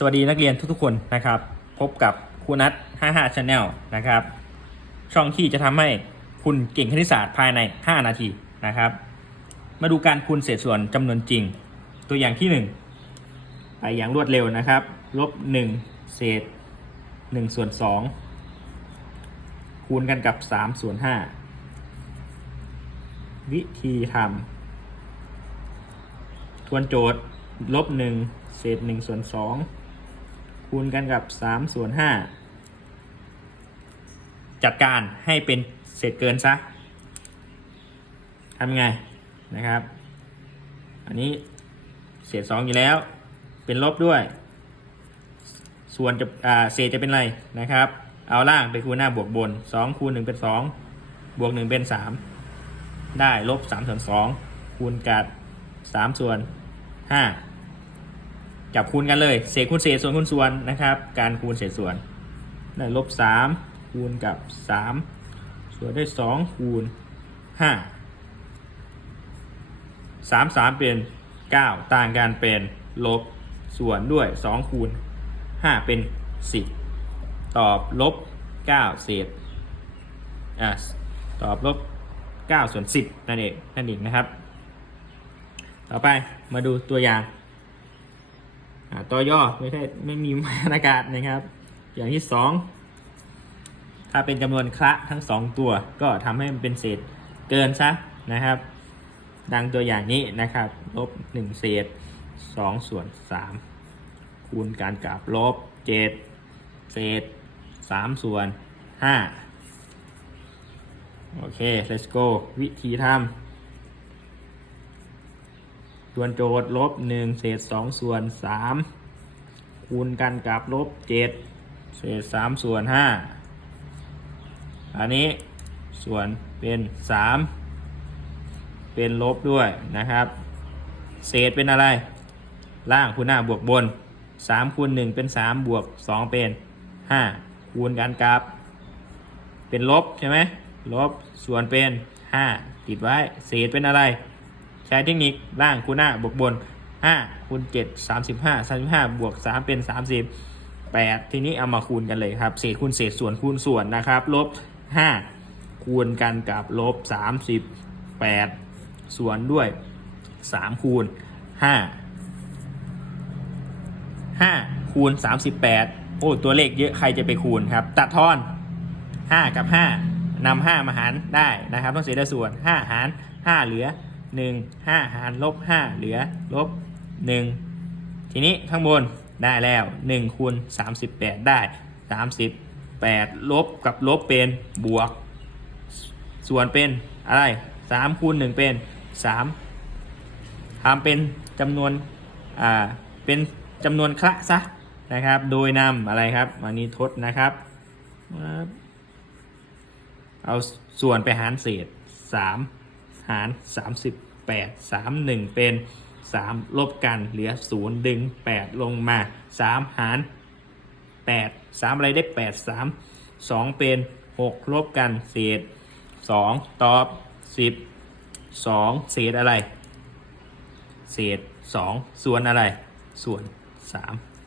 สวัสดีนักเรียนทุกๆคนนะครับ พบกับครูนัท55 Channel นะครับ ช่องที่จะทำให้คุณเก่งคณิตศาสตร์ภายใน 5 นาทีนะครับ มาดูการคูณเศษส่วนจำนวนจริง ตัวอย่างที่ 1 ไปอย่างรวดเร็วนะครับลบ1เศษ1ส่วน2คูณกันกับ3ส่วน5วิธีทำทวนโจทย์ลบ1เศษ1ส่วน2 คูณกันกับ3ส่วน5จัดการให้เป็นเศษเกินซะทำไงนะครับ อันนี้เศษ2อยู่แล้ว เป็นลบด้วย ส่วนจะอ่าเศษจะเป็นอะไรนะครับ เอาล่างไปคูณหน้าบวกบน 2 คูณ 1 เป็น 2 บวก 1 เป็น 3 ได้ลบ3ส่วน2คูณกับ3ส่วน5 จับคูณกันเลย เศษคูณเศษส่วนคูณส่วนนะครับ การคูณเศษส่วนได้ลบ3คูณกับ3ส่วนได้2คูณ5 3 3เป็น9ต่างกันเป็นลบส่วนด้วย2คูณ5เป็น10ตอบลบ9เศษอะตอบลบ9ส่วน10นั่นเองนั่นเองนะครับ ต่อไปมาดูตัวอย่าง อ่าตัวย่อไม่ใช่ไม่มีมานากาศนะครับ อย่างที่สองถ้าเป็นจำนวนคละทั้งสองตัวก็ทำให้มันเป็นเศษเกินซะนะครับ ดังตัวอย่างนี้นะครับลบหนึ่งเศษสองส่วนสามคูณการกับลบเจ็ดเศษสามส่วนห้าโอเค let's go วิธีทำส่วนโจทย์ลบหนึ่งเศษสองส่วนสาม คูณกันกับลบเจ็ดเศษสามส่วนห้าอันนี้ส่วนเป็นสามเป็นลบด้วยนะครับ เศษเป็นอะไร ล่างคูณหน้าบวกบนสามคูณหนึ่งเป็นสามบวกสองเป็นห้าคูณกันกับ เป็นลบใช่ไหมลบส่วนเป็นห้าติดไว้ เศษเป็นอะไร ใช้เทคนิคล่างคูณหน้าบวกบน 5คูณ7 35 35บวก3เป็น30 8ทีนี้เอามาคูณกันเลยครับ เศษคูณเศษส่วนคูณส่วนนะครับ ลบ5คูณกันกับลบ38ส่วนด้วย3คูณ5 5คูณ38โอ้ตัวเลขเยอะใครจะไปคูณครับ ตัดทอน5กับ5นำ5มาหารได้นะครับ ต้องเศษได้ส่วน5หาร5เหลือ1 5หารลบ5เหลือลบ 1 ทีนี้ข้างบนได้แล้ว1คูณ38 ได้ 38 ลบกับลบเป็นบวก ส่วนเป็นอะไร3คูณ1เป็น 3ทำเป็นจำนวนอ่าเป็นจำนวนคละซะนะครับ โดยนำอะไรครับอันนี้ทดนะครับ เอาส่วนไปหารเศษ 3 หาร 38 3 1 เป็น 3 ลบกันเหลือ 0 ดึง 8 ลงมา 3 หาร 8 3 อะไรได้ 8 3 2 เป็น 6 ลบกันเศษ 2 ตอบ 10 2 เศษอะไร เศษ 2 ส่วนอะไร ส่วน 3